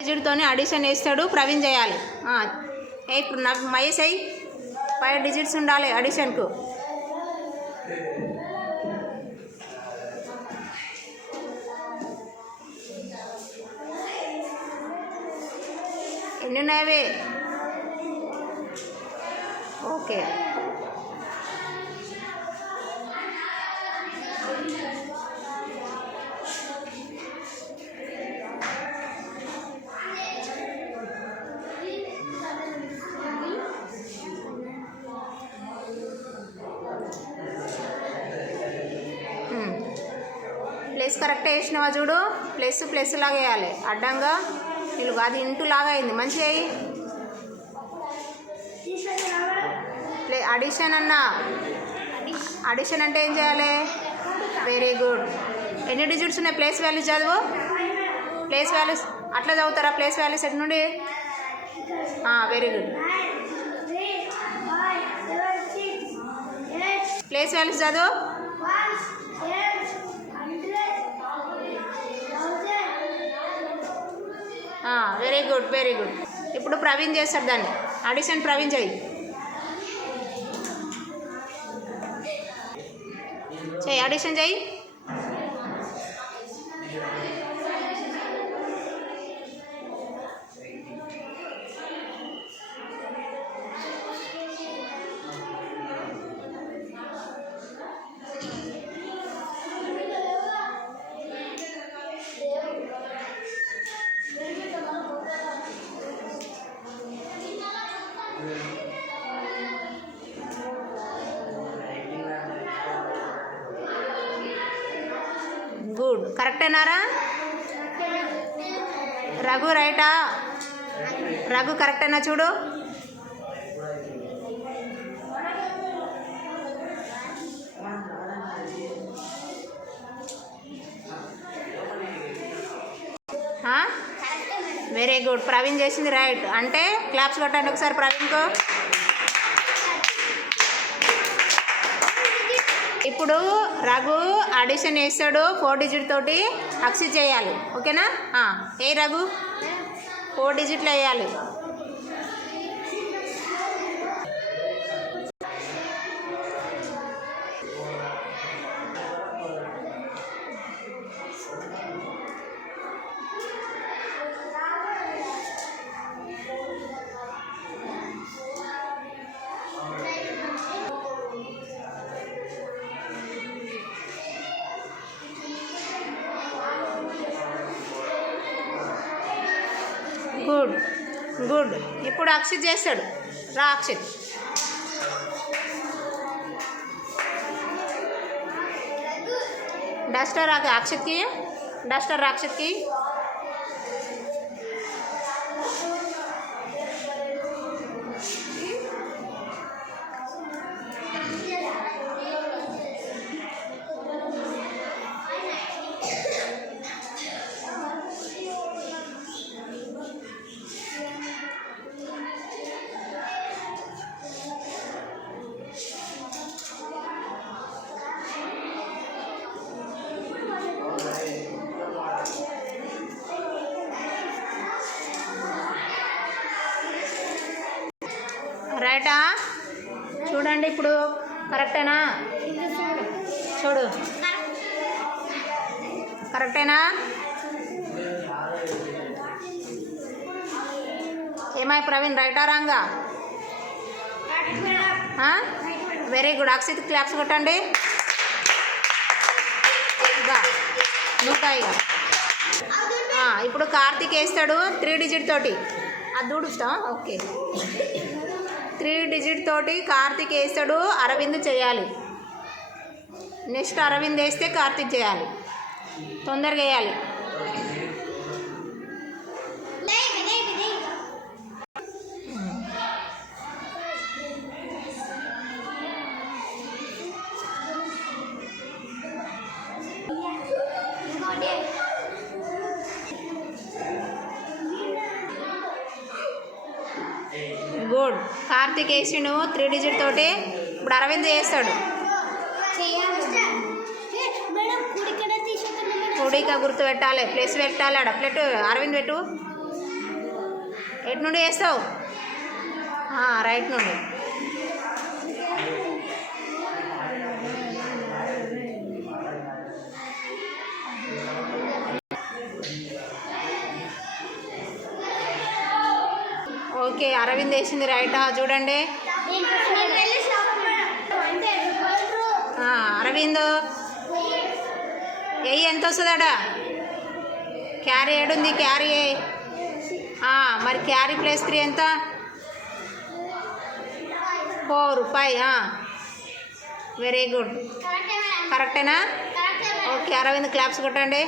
డిజిట్తోనే అడిషన్ వేస్తాడు, ప్రవీణ్ చేయాలి. ఇప్పుడు నాకు మహేష్ అయ్యి 5 డిజిట్స్ ఉండాలి అడిషన్కు. ఎన్ని ఉన్నాయవి? ఓకే, ప్లస్ కరెక్ట్ వేసినావా చూడు. ప్లస్ లాగా వేయాలి, అడ్డంగా నిలుగు. అది ఇంటూ లాగా అయింది, మంచిగా అయ్యి. అడిషన్ అన్నా, అడిషన్ అంటే ఏం చేయాలి? Very good. ఎన్ని డిజిట్స్ ఉన్నాయి? ప్లేస్ వాల్యూస్ చదువు. ప్లేస్ వాల్యూస్ అట్లా చదువుతారా? ప్లేస్ వాల్యూస్ ఎటు నుండి? Very good. ప్లేస్ వాల్యూస్ చదువు. Very good, very good. ఇప్పుడు ప్రవీణ్ చేస్తాడు దాన్ని. అడిషన్ ప్రవీణ్ చెయ్యి. అడిషన్ చెయ్యి. గుడ్. కరెక్టేనారా? రఘు రైటా? రఘు కరెక్టేనా చూడు. Very good. ప్రవీణ్ చేసింది రైట్. అంటే క్లాప్స్ కొట్టండి ఒకసారి ప్రవీణ్కు. ఇప్పుడు రఘు అడిషన్ వేస్తాడు 4 డిజిట్ తోటి. అక్సి చేయాలి, ఓకేనా? ఏ రఘు 4 డిజిట్లు వేయాలి. Good good. ఇప్పుడు అక్షిత్ చేస్తాడు. రా అక్షిత్. డస్టర్ అక్షిత్కి. డస్టర్ అక్షిత్కి. రైటా? చూడండి ఇప్పుడు కరెక్టేనా? చూడు, కరెక్టేనా? ఏమై ప్రవీణ్, రైటా రాంగా? Very good. అక్షిత్ క్లాప్స్ కొట్టండి. నువ్వు ఇక ఇప్పుడు కార్తీక్ వేస్తాడు 3 డిజిట్ తోటి. అది దూడుస్తా. ఓకే, 3 డిజిట్ తోటి కార్తీక్ వేస్తాడు. అరవింద్ చేయాలి. నెక్స్ట్ అరవింద్ వేస్తే కార్తీక్ చేయాలి. తొందరగా వేయాలి. గుడ్. కార్తీక్ వేసిండు 3 డిజిట్ తోటి. ఇప్పుడు అరవింద్ చేస్తాడు. కుడిగా గుర్తు పెట్టాలి, ప్లస్ పెట్టాలి. ఆడ ప్లేట్ అరవింద్ పెట్టు. ఎటు నుండి వేస్తావు? రైట్ నుండి. ఓకే, అరవింద్ వేసింది రైటా చూడండి. అరవింద్ వెయ్యి ఎంత వస్తుందట? క్యారీ ఏడుంది? క్యారీ మరి క్యారీ ప్లస్ 3 ఎంత? 4 5. వెరీ గుడ్, కరెక్టేనా? ఓకే, అరవింద్ క్లాప్స్ కొట్టండి.